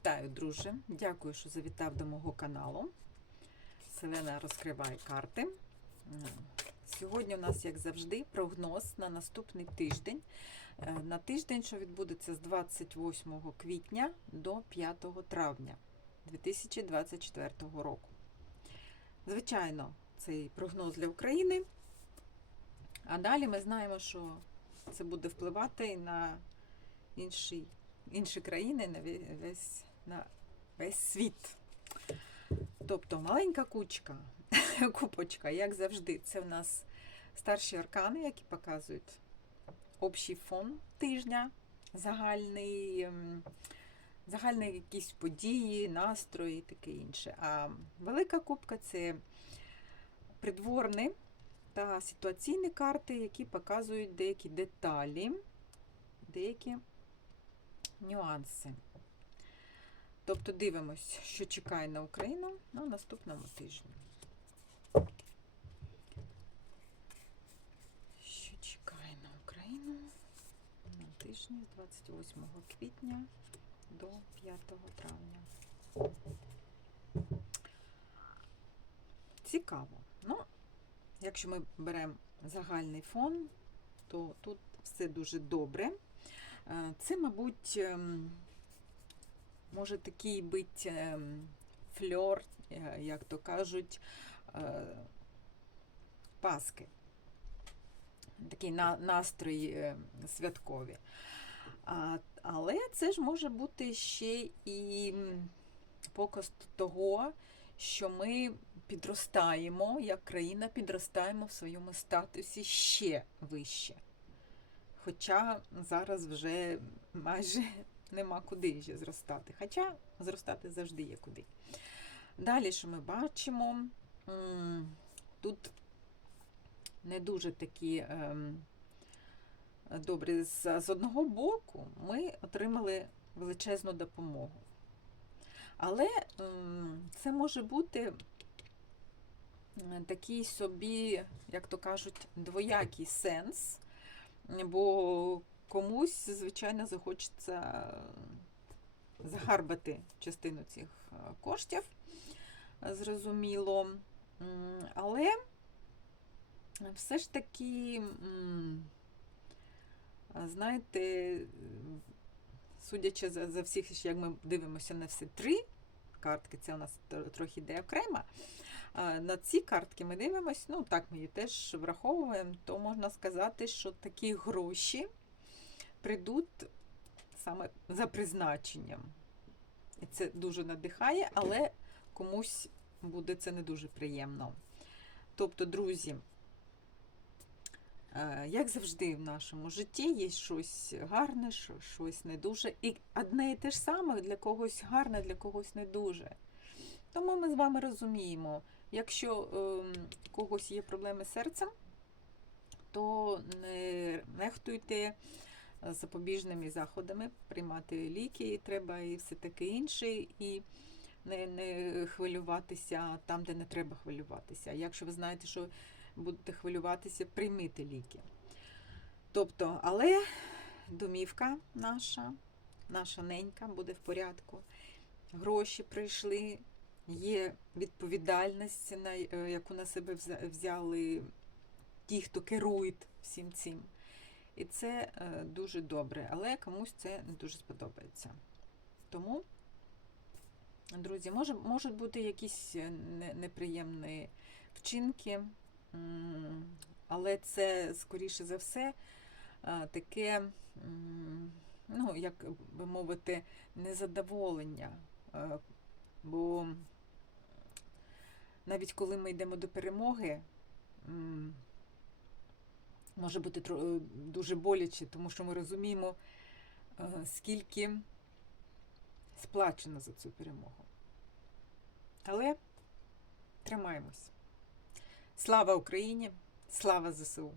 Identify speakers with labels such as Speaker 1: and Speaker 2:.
Speaker 1: Вітаю, друже! Дякую, що завітав до мого каналу. Селена розкриває карти. Сьогодні у нас, як завжди, прогноз на наступний тиждень. Е, На тиждень, що відбудеться з 28 квітня до 5 травня 2024 року. Звичайно, цей прогноз для України. А далі ми знаємо, що це буде впливати на інші, інші країни, на весь, на весь світ. Тобто маленька кучка, купочка, як завжди, це в нас старші аркани, які показують общий фон тижня, загальний, ем, загальні якісь події, настрої і таке інше. А велика кубка це придворні та ситуаційні карти, які показують деякі деталі, деякі нюанси. Тобто дивимось, що чекає на Україну на наступному тижні. Що чекає на Україну на тижні з 28 квітня до 5 травня. Цікаво. Ну, якщо ми беремо загальний фон, то тут все дуже добре. Е, Це, мабуть, ем, може такий бути ем, фльор, е, як то кажуть, е, Паски. Такий на- настрій е, святкові. Але це ж може бути ще і показ того, що ми підростаємо, як країна підростаємо в своєму статусі ще вище. Хоча зараз вже майже нема куди ще зростати. Хоча зростати завжди є куди. Далі, що ми бачимо, тут не дуже такі ем, добрі. З, одного боку, ми отримали величезну допомогу. Але це може бути такий собі, як то кажуть, двоякий сенс, бо комусь, звичайно, захочеться загарбати частину цих е, коштів, зрозуміло. Але все ж таки, знаєте, судячи за, за всіх, як ми дивимося на всі три картки, це у нас трохи йде окремо. На ці картки ми дивимося, ну так ми її теж враховуємо, то можна сказати, що такі гроші прийдуть саме за призначенням. І це дуже надихає, але комусь буде це не дуже приємно. Тобто, друзі, е, як завжди в нашому житті є щось гарне, щось не дуже. І одне і те ж саме для когось гарне, для когось не дуже. Тому ми з вами розуміємо, якщо ем, у когось є проблеми з серцем, то не нехтуйте запобіжними заходами, приймати ліки треба і все таке інше, і не, не хвилюватися там, де не треба хвилюватися. Якщо ви знаєте, що будете хвилюватися, приймите ліки. Тобто, але домівка наша, наша ненька буде в порядку. Гроші прийшли, є відповідальність, е, яку на себе взяли ті, хто керують всім цим. І це е, дуже добре, але комусь це не дуже сподобається. Тому, друзі, може, можуть бути якісь е, неприємні вчинки, але це, скоріше за все, е, таке, ну, як би мовити, незадоволення. Бо навіть коли ми йдемо до перемоги, може бути е, дуже боляче, тому що ми розуміємо, е, скільки сплачено за цю перемогу. Але тримаємось. Слава Україні! Слава ЗСУ!